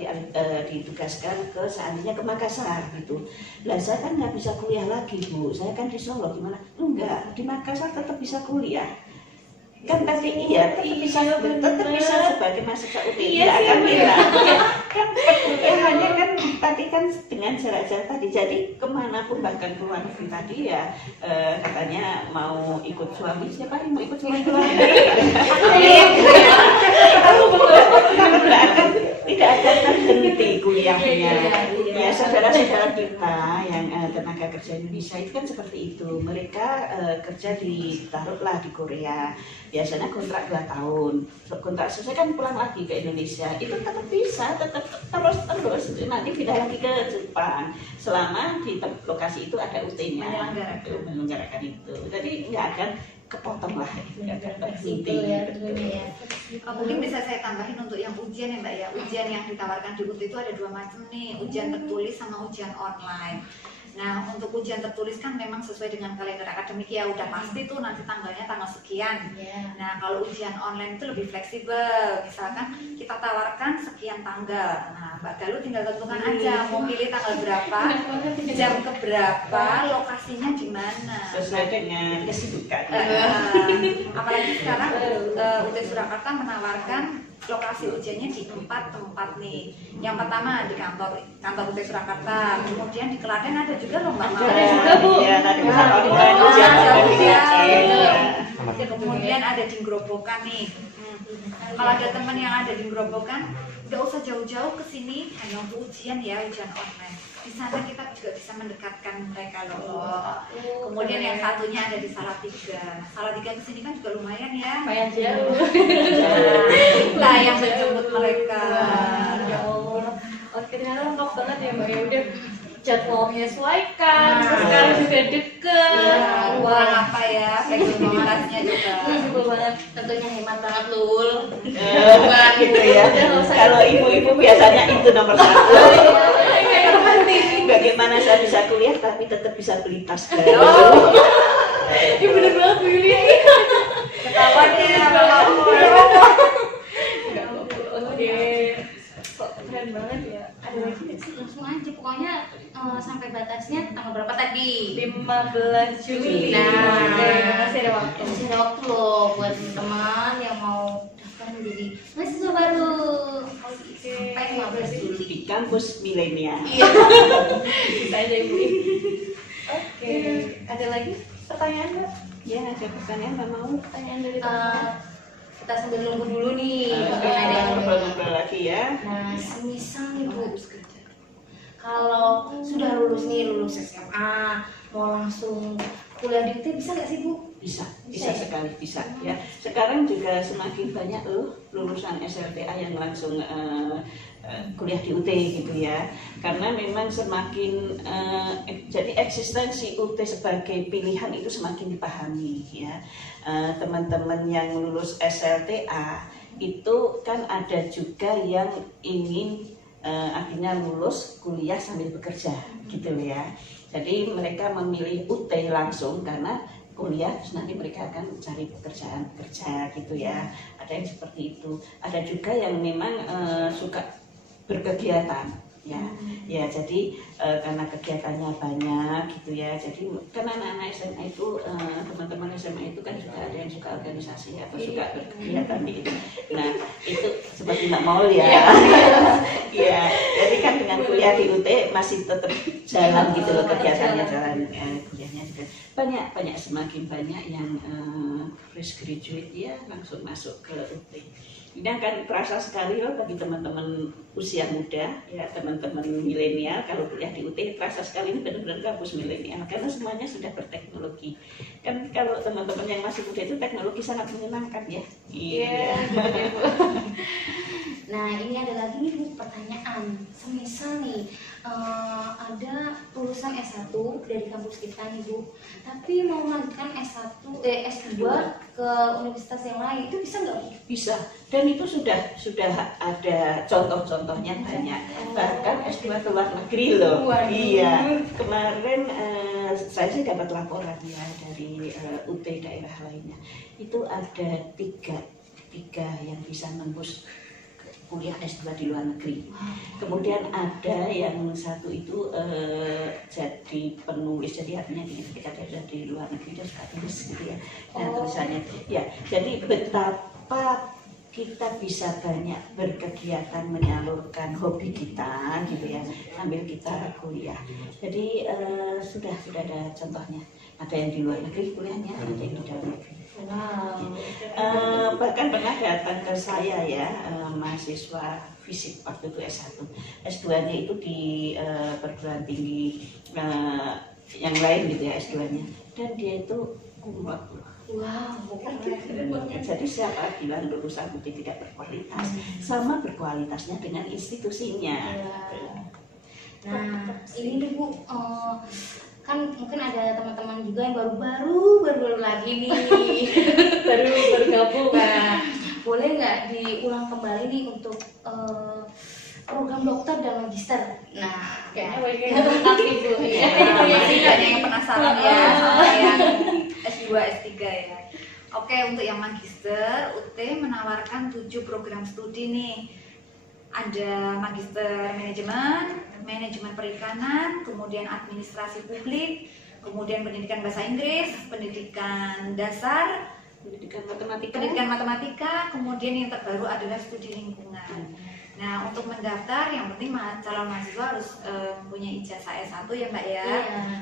ditugaskan ke seandainya ke Makassar gitu. Lah saya kan nggak bisa kuliah lagi Bu, saya kan di Solo, gimana? Enggak, di Makassar tetap bisa kuliah. Kan pasti iya, tetap bisa sebagai mahasiswa UT. Iya Enggak sih, kan bener. kan perkuliahannya kan tadi kan dengan jarak-jarak tadi, jadi kemanapun bahkan keluar negeri tadi ya katanya mau ikut suami, siapa yang mau ikut suami keluar tidak akan terhenti kuliahnya. Ya saudara-saudara kita yang tenaga kerja Indonesia itu kan seperti itu, mereka kerja ditaruhlah di Korea, biasanya kontrak 2 tahun, kontrak selesai kan pulang lagi ke Indonesia, itu tetap bisa, tetap terus nanti pindah lagi ke Jepang selama di lokasi itu ada UT-nya menyelenggarakan itu, jadi nggak akan kepotong lah, nggak akan berhenti. Mungkin bisa saya tambahin untuk yang ujian ya Mbak ya. Ujian yang ditawarkan di UT itu ada 2 macam nih, ujian tertulis sama ujian online. Nah, untuk ujian tertulis kan memang sesuai dengan kalender akademik ya, udah pasti tuh nanti tanggalnya tanggal sekian. Nah, kalau ujian online itu lebih fleksibel. Misalkan kita tawarkan sekian tanggal. Nah, Mbak Galuh tinggal tentukan aja mau pilih tanggal berapa, jam keberapa, lokasinya di mana. Sesuai dengan kesibukan. Apalagi sekarang UT Surakarta menawarkan lokasi ujiannya di 4 tempat nih. Yang pertama di kantor UT Surakarta, kemudian di Klaten ada juga loh Mbak Mawar. Ada juga Bu. Iya, nanti bisa online ujian Kemudian ada di Grobogan nih. Kalau ada teman yang ada di Grobogan, nggak usah jauh-jauh ke sini, hanya untuk ujian ya, ujian online. Di sana kita juga bisa mendekatkan mereka loh. Kemudian yang satunya ada di Salatiga. Salatiga ke sini kan juga lumayan ya. Lumayan jauh. Kita yang menjemput mereka. Ya Allah. Oke, ternyata lengkap banget ya Mbak ya. Udah jadwal menyesuaikan, terus sekarang juga deket. Kurang apa ya, fleksibilitasnya juga. Fleksibel banget. Tentunya hemat banget Lul. gitu ya. Kalau ibu-ibu biasanya itu nomor 1. Bagaimana saya bisa kuliah tapi tetap bisa beli tas baru. Ini bener banget Bu Yuli. Ketahuan ya, Oke. Kok keren banget ya. Ada lagi nggak sih? Langsung aja, pokoknya sampai batasnya tanggal berapa tadi? 15 Juli. Nah, masih ada waktu. masih ada waktu loh buat teman yang mau daftar menjadi mahasiswa baru. Sampai 15 Juli. Di kampus milenial. Bisa aja Ibu. Oke. Ada lagi pertanyaan Mbak? Ya, ada pertanyaan Mbak mau? Pertanyaan dari teman-teman? Kita sambil nunggu dulu nih. Kita Ada yang ngobrol-ngobrol lagi ya. Nah, semisal nih Bu, kalau sudah lulus nih, lulus SMA, mau langsung kuliah di UT bisa nggak sih Bu? Bisa Bisa ya? sekali bisa ya. Sekarang juga semakin banyak lulusan SLTA yang langsung kuliah di UT gitu ya. Karena memang semakin jadi eksistensi UT sebagai pilihan itu semakin dipahami ya. Teman-teman yang lulus SLTA itu kan ada juga yang ingin artinya lulus kuliah sambil bekerja gitu ya. Jadi mereka memilih UT langsung karena kuliah terus nanti mereka akan cari pekerjaan kerja gitu ya. Ada yang seperti itu. Ada juga yang memang suka berkegiatan ya. Ya jadi karena kegiatannya banyak gitu ya, jadi kan anak-anak SMA itu teman-teman SMA itu kan juga ada yang suka organisasi atau suka berkegiatan gitu. Nah itu seperti Mbak Maul ya. Ya jadi kan dengan kuliah di UT masih tetap jalan gitu loh, kegiatannya jalan, kuliahnya juga banyak semakin banyak yang fresh graduate ya langsung masuk ke UT. Ini akan terasa sekali loh bagi teman-teman usia muda, ya teman-teman milenial. Kalau kuliah di UT terasa sekali ini benar-benar kampus milenial karena semuanya sudah berteknologi. Kan kalau teman-teman yang masih muda itu teknologi sangat menyenangkan ya. Iya. Nah ini ada lagi nih Bu pertanyaan. Semisal nih ada lulusan S1 dari kampus kita nih Bu, tapi mau melanjutkan S2 ke universitas yang lain, itu bisa nggak Bu? Bisa, dan itu sudah ada contoh-contohnya banyak. Bahkan S2 ke luar negeri loh. Iya, kemarin saya sih dapat laporan ya dari UT daerah lainnya. Itu ada tiga yang bisa nembus kuliah S2 di luar negeri. Kemudian ada yang satu itu jadi penulis, jadi artinya ketika dia di luar negeri dia suka tulis gitu ya. Nah tulisannya ya, jadi betapa kita bisa banyak berkegiatan menyalurkan hobi kita gitu ya sambil kita kuliah. Jadi sudah ada contohnya. Ada yang di luar negeri kuliahnya, ada yang di dalam negeri. Bahkan pernah datang ke saya ya mahasiswa fisik waktu itu S1, S2-nya itu di perguruan tinggi yang lain gitu ya S2-nya, dan dia itu kumlot. Jadi siapa bilang lulusan UT tidak berkualitas? Sama berkualitasnya dengan institusinya. Nah ini nih Bu, kan mungkin ada teman-teman juga yang baru lagi nih baru gabung. Nah, boleh nggak diulang kembali nih untuk program dokter dan magister? Nah kayaknya lengkap Bu. Banyak yang penasaran ya sama yang S2, S3 ya. Oke, untuk yang magister UT menawarkan 7 program studi nih. Ada magister manajemen perikanan, kemudian administrasi publik, kemudian pendidikan bahasa Inggris, pendidikan dasar, pendidikan matematika, kemudian yang terbaru adalah studi lingkungan. Nah, untuk mendaftar yang penting calon mahasiswa harus mempunyai ijazah S1 ya Mbak ya.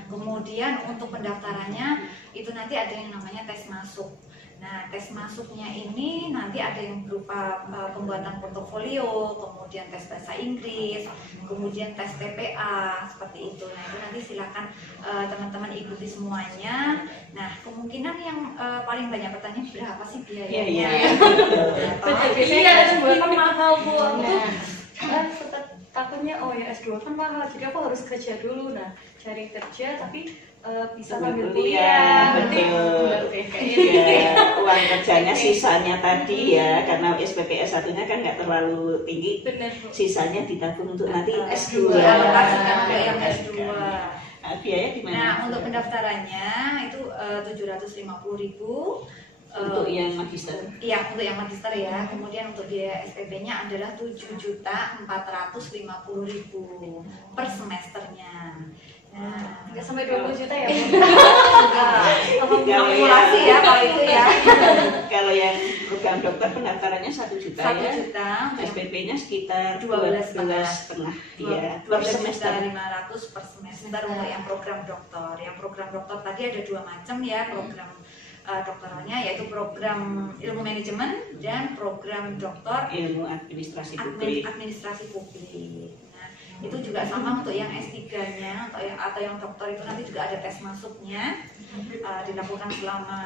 Kemudian untuk pendaftarannya itu nanti ada yang namanya tes masuk. Nah, tes masuknya ini nanti ada yang berupa pembuatan portofolio, kemudian tes bahasa Inggris, kemudian tes TPA, seperti itu. Nah, itu nanti silakan teman-teman ikuti semuanya. Nah, kemungkinan yang paling banyak pertanyaan berapa sih biayanya? Biasanya S2 kan mahal Bu. Takutnya oh ya S2 kan mahal, jadi aku harus kerja dulu. Nah, cari kerja tapi bisa sambil kuliah. Betul. Ya, uang kerjanya sisanya tadi ya, karena SPP S1-nya kan nggak terlalu tinggi. Benar, Bu. Sisanya ditabung untuk nanti S2. Yang S2. Biaya di mana? Nah, untuk pendaftarannya itu 750.000. Untuk yang magister? Iya, untuk yang magister ya. Kemudian untuk biaya SPP-nya adalah 7.450.000 per semesternya. Nah, nggak sampai 20 juta ya? Kalkulasi ya kalau itu ya. Kalau yang program dokter pendaftarannya 1 juta 1 ya. juta. SPP-nya sekitar 12,5. ya, 12.500 per semester. per semester untuk yang program dokter. Yang program dokter tadi ada 2 macam ya, program dokteralnya yaitu program ilmu manajemen dan program dokter Ilmu administrasi publik. administrasi publik. Nah, itu juga sama untuk yang S3-nya atau yang dokter itu nanti juga ada tes masuknya, dilakukan selama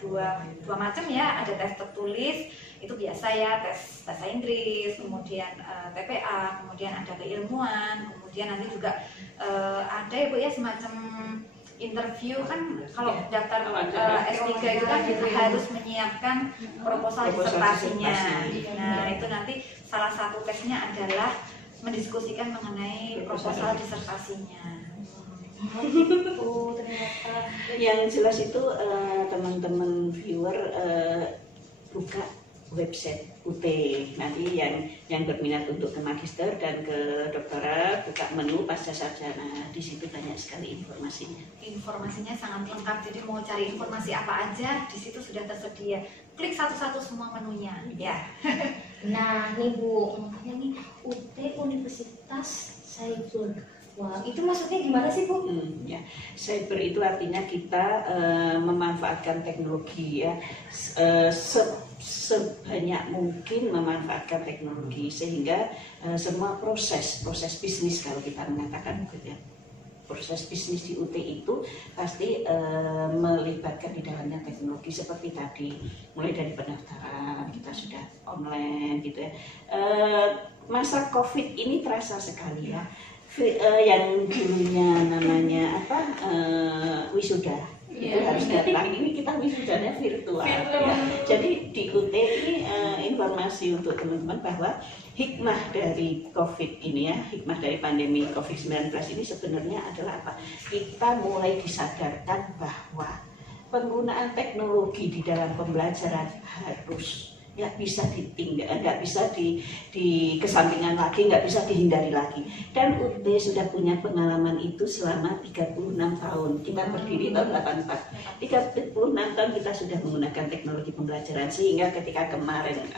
dua macam ya, ada tes tertulis itu biasa ya, tes bahasa Inggris, kemudian TPA, kemudian ada keilmuan, kemudian nanti juga ada ya Bu ya semacam interview kan kalau daftar S3 itu kan harus menyiapkan proposal disertasinya. Nah, itu nanti salah satu tesnya adalah mendiskusikan mengenai proposal disertasinya. Oh, ternyata. Yang jelas itu teman-teman viewer buka website UT. Nanti yang berminat untuk ke magister dan ke doktorat buka menu pasca sarjana. Di situ banyak sekali informasinya. Informasinya sangat lengkap, jadi mau cari informasi apa aja di situ sudah tersedia. Klik satu-satu semua menunya, ya. Nah, nih Bu, makanya nih UT Universitas Cyber. Wah, itu maksudnya gimana sih Bu? Ya, cyber itu artinya kita memanfaatkan teknologi ya, sebanyak mungkin memanfaatkan teknologi sehingga semua proses bisnis, kalau kita mengatakan gitu ya, proses bisnis di UT itu pasti melibatkan di dalamnya teknologi seperti tadi, mulai dari pendaftaran kita sudah online gitu ya. Masa COVID ini terasa sekali ya. Yang dulunya namanya wisuda itu harus datang, ini kita wisudanya virtual ya. Jadi di UT ini informasi untuk teman-teman bahwa hikmah dari COVID ini ya, hikmah dari pandemi COVID-19 ini sebenarnya adalah apa? Kita mulai disadarkan bahwa penggunaan teknologi di dalam pembelajaran harus nggak bisa ditinggal, nggak bisa dikesampingkan lagi, nggak bisa dihindari lagi. Dan UT sudah punya pengalaman itu selama 36 tahun. Kita berdiri tahun 84. 36 tahun kita sudah menggunakan teknologi pembelajaran, sehingga ketika kemarin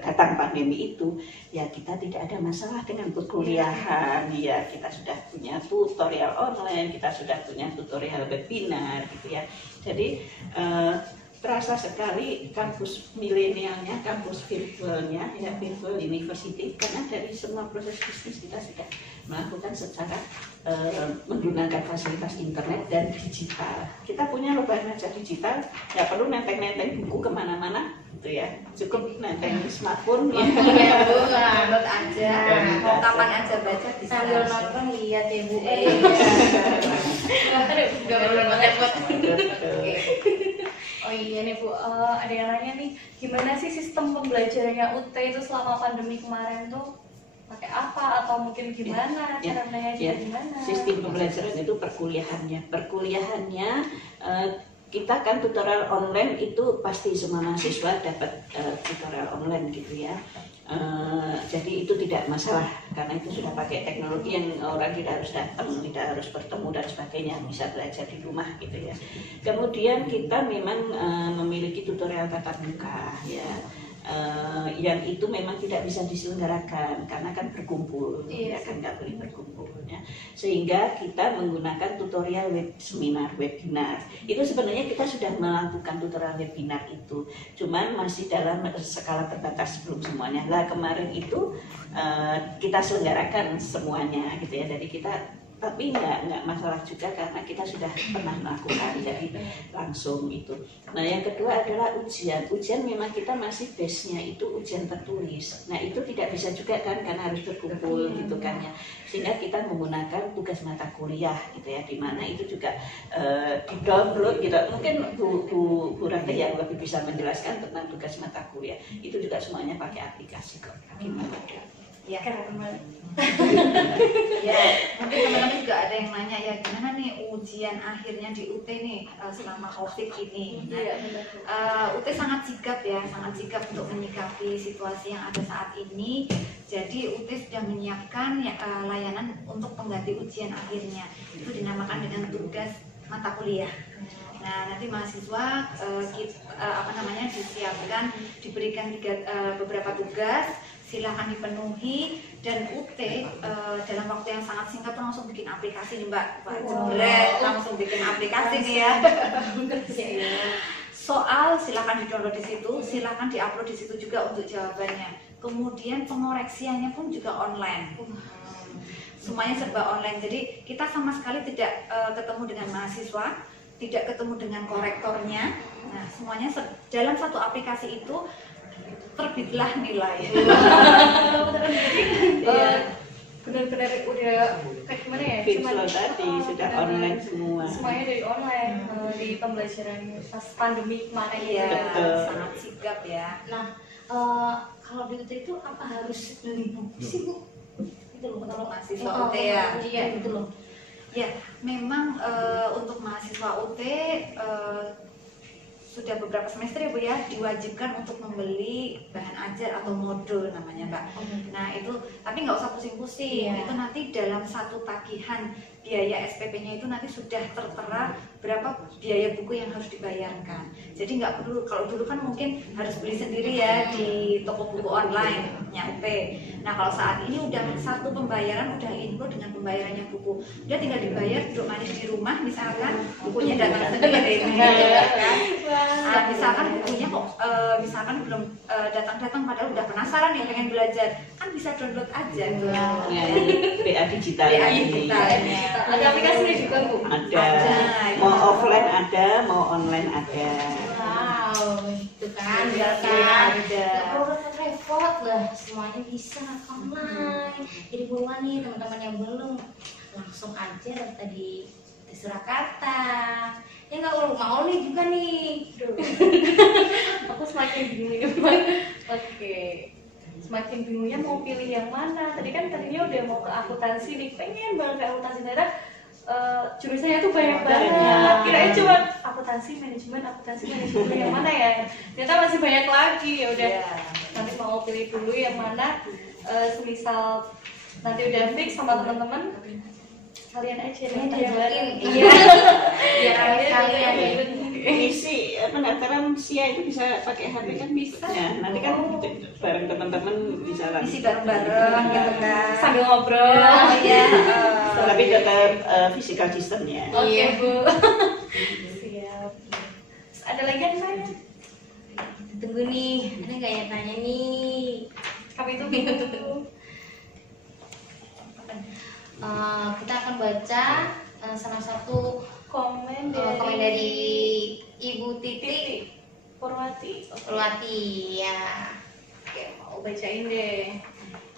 datang pandemi itu, ya kita tidak ada masalah dengan perkuliahan. Ya kita sudah punya tutorial online, kita sudah punya tutorial webinar, gitu ya. Jadi terasa sekali kampus milenialnya, kampus virtualnya, ya virtual university, karena dari semua proses bisnis kita sudah melakukan secara menggunakan fasilitas internet dan digital. Kita punya lubang kaca digital, nggak perlu nenteng-nenteng buku kemana-mana, gitu ya. Cukup nenteng smartphone. Ya. Download aja, mau kapan aja baca bisa. Sambil nonton lihat ya Bu. Nggak perlu repot. Oh iya nih Bu, Ada yang nanya nih, gimana sih sistem pembelajarannya UT itu selama pandemi kemarin tuh pakai apa atau mungkin gimana cara belajarnya gimana? Sistem pembelajaran itu perkuliahannya kita kan tutorial online itu pasti semua mahasiswa dapat tutorial online gitu ya. Jadi itu tidak masalah karena itu sudah pakai teknologi yang orang tidak harus datang, tidak harus bertemu dan sebagainya, bisa belajar di rumah gitu ya. Kemudian kita memang memiliki tutorial tatap muka ya. Yang itu memang tidak bisa diselenggarakan karena kan berkumpul, ya kan nggak boleh berkumpul ya. Sehingga kita menggunakan tutorial webinar. Itu sebenarnya kita sudah melakukan tutorial webinar itu, cuman masih dalam skala terbatas, belum semuanya. Lah kemarin itu kita selenggarakan semuanya gitu ya. Jadi kita tapi nggak masalah juga karena kita sudah pernah melakukan, jadi langsung itu. Nah yang kedua adalah ujian memang kita masih base-nya itu ujian tertulis. Nah itu tidak bisa juga kan karena harus berkumpul gitu kan ya, sehingga kita menggunakan tugas mata kuliah gitu ya, dimana itu juga di download gitu. Mungkin Bu Ranti yang lebih bisa menjelaskan tentang tugas mata kuliah itu juga semuanya pakai aplikasi kok. Gimana? Ya, ya, mungkin teman-teman juga ada yang nanya ya gimana nih ujian akhirnya di UT nih selama COVID ini. Nah, UT sangat sigap ya, sangat sigap untuk menyikapi situasi yang ada saat ini. Jadi UT sudah menyiapkan layanan untuk pengganti ujian akhirnya. Itu dinamakan dengan tugas mata kuliah. Nah, nanti mahasiswa disiapkan, diberikan beberapa tugas, silakan dipenuhi, dan UT dalam waktu yang sangat singkat tuh langsung bikin aplikasi nih Mbak. Jebret, langsung bikin aplikasi nih ya. Soal silakan di-download di situ, silakan di-upload di situ juga untuk jawabannya. Kemudian pengoreksiannya pun juga online. Semuanya serba online. Jadi kita sama sekali tidak ketemu dengan mahasiswa, tidak ketemu dengan korektornya. Nah, semuanya dalam satu aplikasi itu terbitlah nilai. Benar-benar udah kayak gimana ya? Virtual tadi sudah online semua. Semuanya dari online di pembelajaran pas pandemi kemarin. Iya, sangat sigap ya. Nah, kalau di UT itu apa harus beli buku sih Bu? Itu loh kalau mahasiswa UT ya. Iya itu loh. Ya, memang untuk mahasiswa UT sudah beberapa semester ya Bu ya, diwajibkan untuk membeli bahan ajar atau modul namanya Mbak. Nah itu, tapi nggak usah pusing-pusing, itu nanti dalam satu tagihan biaya SPP-nya itu nanti sudah tertera berapa biaya buku yang harus dibayarkan. Jadi nggak perlu, kalau dulu kan mungkin harus beli sendiri ya di toko buku online nya UP. Nah kalau saat ini udah satu pembayaran, udah include dengan pembayarannya buku, udah tinggal dibayar, duduk manis di rumah, misalkan bukunya datang sendiri. Nah, misalkan bukunya kok misalkan belum datang-datang padahal udah penasaran nih pengen belajar, kan bisa download aja gitu. Ya, BA digital. BA digitalnya. Ada aplikasinya juga Bu? Ada. Mau offline ada, mau online ada. Wow, itu kan Iya, kan ada. repot lah, semuanya bisa online. Jadi buruan nih teman-teman yang belum, langsung aja daftar di Surakarta. Ya nggak perlu mau nih juga nih. Aku semakin bingung. Oke. Semakin bingungnya mau pilih yang mana. Tadinya udah mau ke akuntansi nih, pengen banget ke akuntansi daerah. Jurusannya tuh banyak banget. Kirain cuma akuntansi manajemen yang mana ya? Ternyata masih banyak lagi. Ya udah. Nanti mau pilih dulu yang mana. Semisal nanti udah fix sama teman-teman, kalian aja Ngajakin, iya. biar kalian Isi pendaftaran SIA itu bisa pakai HP kan bisa. Ya, nanti kan bareng teman-teman bisa Isi bareng-bareng gitu kan. Sambil ngobrol. Oh iya. Tapi tetap physical systemnya. Oke Bu. Siap. Terus ada lagi yang saya? tunggu nih, ada nggak yang tanya nih? Apa itu? Kita akan baca salah satu Komen dari Ibu Titi Purwati. ya. Oke, mau bacain deh.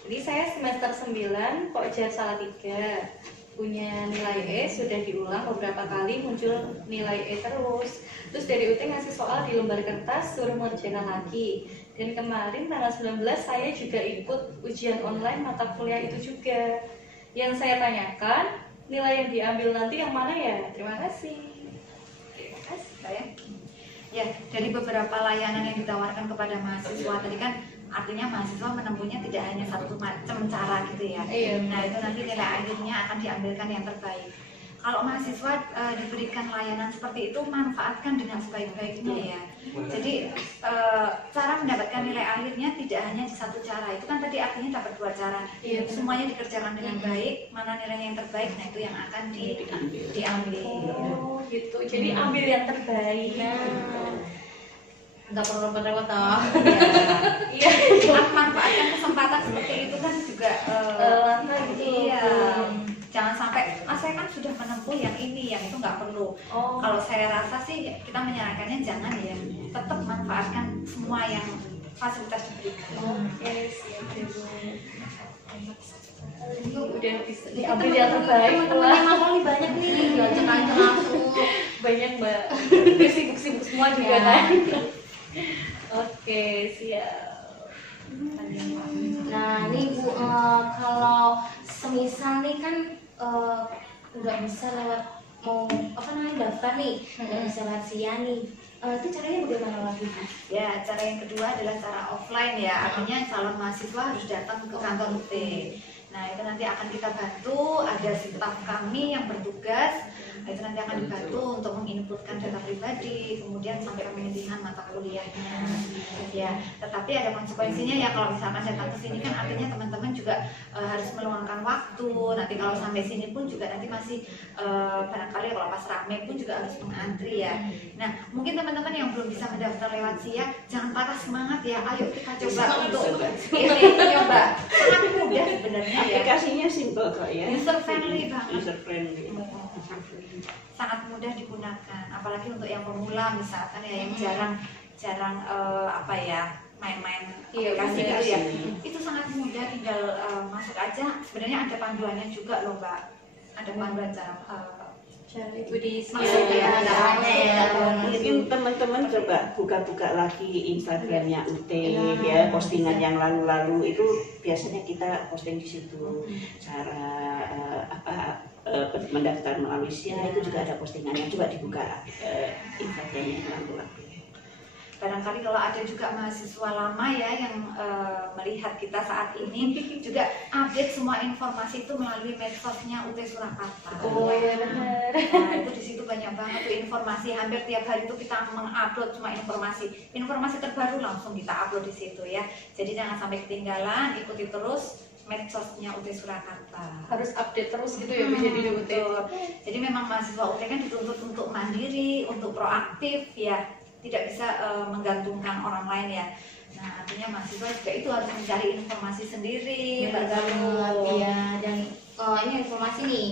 Jadi saya semester 9 kok jar salah 3. Punya nilai E, sudah diulang beberapa kali muncul nilai E terus. Terus dari UT ngasih soal di lembar kertas suruh ngerjakan lagi. Dan kemarin tanggal 19 saya juga ikut ujian online mata kuliah itu juga. Yang saya tanyakan, nilai yang diambil nanti yang mana ya? Terima kasih. Terima kasih saya. Ya, dari beberapa layanan yang ditawarkan kepada mahasiswa tadi kan artinya mahasiswa menempuhnya tidak hanya satu macam cara gitu ya. Iya. Nah itu nanti nilai akhirnya akan diambilkan yang terbaik. Kalau mahasiswa diberikan layanan seperti itu, manfaatkan dengan sebaik-baiknya ya. Jadi cara mendapatkan nilai akhirnya tidak hanya di satu cara. Itu kan tadi artinya dapat dua cara. Iya. Semuanya dikerjakan dengan baik, mana nilainya yang terbaik, nah itu yang akan diambil. Oh gitu, jadi ambil yang terbaik. Nggak perlu repot-repot toh. Iya, manfaatkan kesempatan seperti itu kan juga langka gitu. Iya, jangan sampai saya kan sudah menempuh yang ini, yang itu nggak perlu. Oh. Kalau saya rasa sih kita menyarankannya jangan ya, tetap manfaatkan semua yang fasilitas diberikan. Oke, siap ya Bu. Udah bisa diambil yang terbaik. Teman-teman yang mau nih banyak nih, diajak aja langsung. Banyak Mbak. Sibuk-sibuk semua juga kan. Oke, siap. Nah, nih Bu, kalau semisal nih kan nggak bisa lewat mau apa namanya daftar nih, nggak bisa lewat SIA nih. Itu caranya bagaimana lagi Bu? Ya, cara yang kedua adalah cara offline ya, artinya calon mahasiswa harus datang ke kantor UT. Nah, itu nanti akan kita bantu, ada staf kami yang bertugas. Nah, itu nanti akan dibantu untuk menginputkan data pribadi, kemudian sampai pemilihan mata kuliahnya. Ya, tetapi ada konsekuensinya ya kalau misalkan datang ke sini kan artinya teman-teman juga harus meluangkan waktu. Nanti kalau sampai sini pun juga nanti masih barangkali kalau pas rame pun juga harus mengantri ya. Nah, mungkin teman-teman yang belum bisa mendaftar lewat SIA, jangan patah semangat ya. Ayo kita coba untuk ini coba. Sangat mudah sebenarnya ya. Aplikasinya simple kok ya. User friendly banget. User friendly. Sangat mudah digunakan, apalagi untuk yang pemula misalkan ya yang jarang apa ya main-main aplikasi gitu ya. Itu sangat mudah, tinggal masuk aja. Sebenarnya ada panduannya juga loh Mbak. Ada panduan cara Itu di masuk ya. Mungkin teman-teman coba buka-buka lagi Instagramnya UT ya, postingan yang lalu-lalu itu biasanya kita posting di situ cara mendaftar melalui SIA itu juga ada postingannya, coba dibuka Instagramnya yang lalu-lalu. barangkali kalau ada juga mahasiswa lama ya yang melihat kita saat ini juga update semua informasi itu melalui medsosnya UT Surakarta. Oh iya benar. Nah, itu di situ banyak banget tuh informasi, hampir tiap hari itu kita mengupload cuma informasi terbaru langsung kita upload di situ ya. Jadi jangan sampai ketinggalan, ikuti terus medsosnya UT Surakarta. Harus update terus gitu ya Bu, jadi di UT. Jadi memang mahasiswa UT kan dituntut untuk mandiri, untuk proaktif ya, tidak bisa menggantungkan orang lain ya. Nah artinya mahasiswa juga itu harus mencari informasi sendiri, Mbak Galuh. Iya, dan ini informasi nih,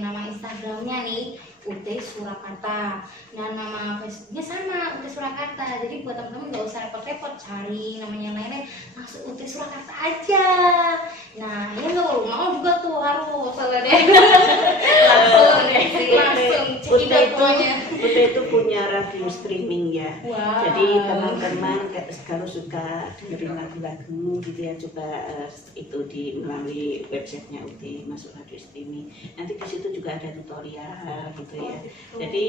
nama Instagramnya nih UT Surakarta. Nah nama Facebooknya sama UT Surakarta. Jadi buat teman-teman nggak usah repot-repot cari namanya lainnya, langsung UT Surakarta aja. Nah ini tuh mau juga tuh harus salah deh. langsung UT cekidot pokoknya. UT itu punya radio streaming ya. Wow. Jadi teman-teman kalau suka dengerin lagu-lagu gitu ya, coba itu melalui websitenya UT, masuk radio streaming. Nanti di situ juga ada tutorial gitu ya. Jadi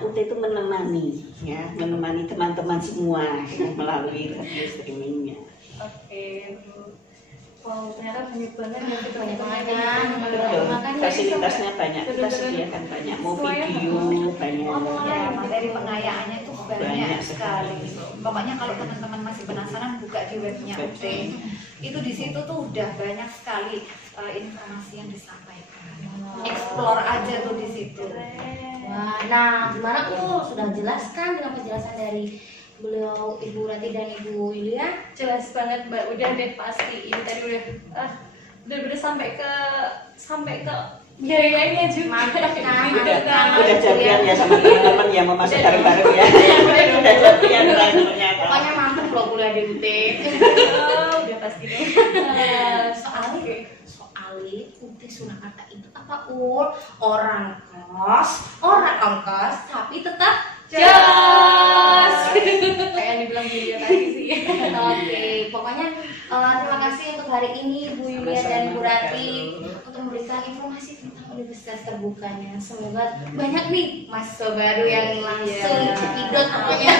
UT itu menemani teman-teman semua melalui radio streamingnya. Oke. Wow, ternyata banyak banget ya Banyak banget ya. Betul. Makanya Fasilitasnya banyak, kita sediakan banyak, mau video banyak. Ya, materi pengayaannya itu banyak Banyak sekali. Pokoknya kalau teman-teman masih penasaran, buka di webnya UT. Itu di situ tuh udah banyak sekali informasi yang disampaikan. Explore aja tuh di situ. Wah, nah gimana tuh sudah jelaskan dengan penjelasan dari beliau Ibu Rati dan Ibu Yulia? Jelas banget Mbak, udah deh pasti. Ini tadi udah sampai ke biayanya juga. Mantap kan? Udah jadian ya sama teman-teman yang mau masuk bareng-bareng ya. Udah jadian ternyata. Pokoknya mantap loh kuliah di UT. Udah pasti deh. Soalnya UT Surakarta itu apa orang ongkos tapi tetap Jos. Kayak yang dibilang Julia tadi sih. Oke, pokoknya terima kasih untuk hari ini Bu Yulia dan Bu Rati untuk memberikan informasi tentang Universitas Terbukanya. Semoga banyak nih mahasiswa baru yang langsung cekidot pokoknya.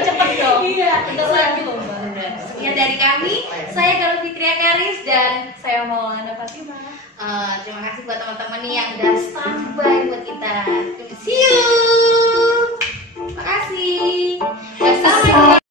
Cepet dong. Iya, Bentar lagi loh Mbak. sekian dari kami. Saya Galuh Fitria Karis dan Saya Maulana Fatimah. terima kasih buat teman-teman nih yang udah standby buat kita. See you. Terima kasih. Wassalamualaikum.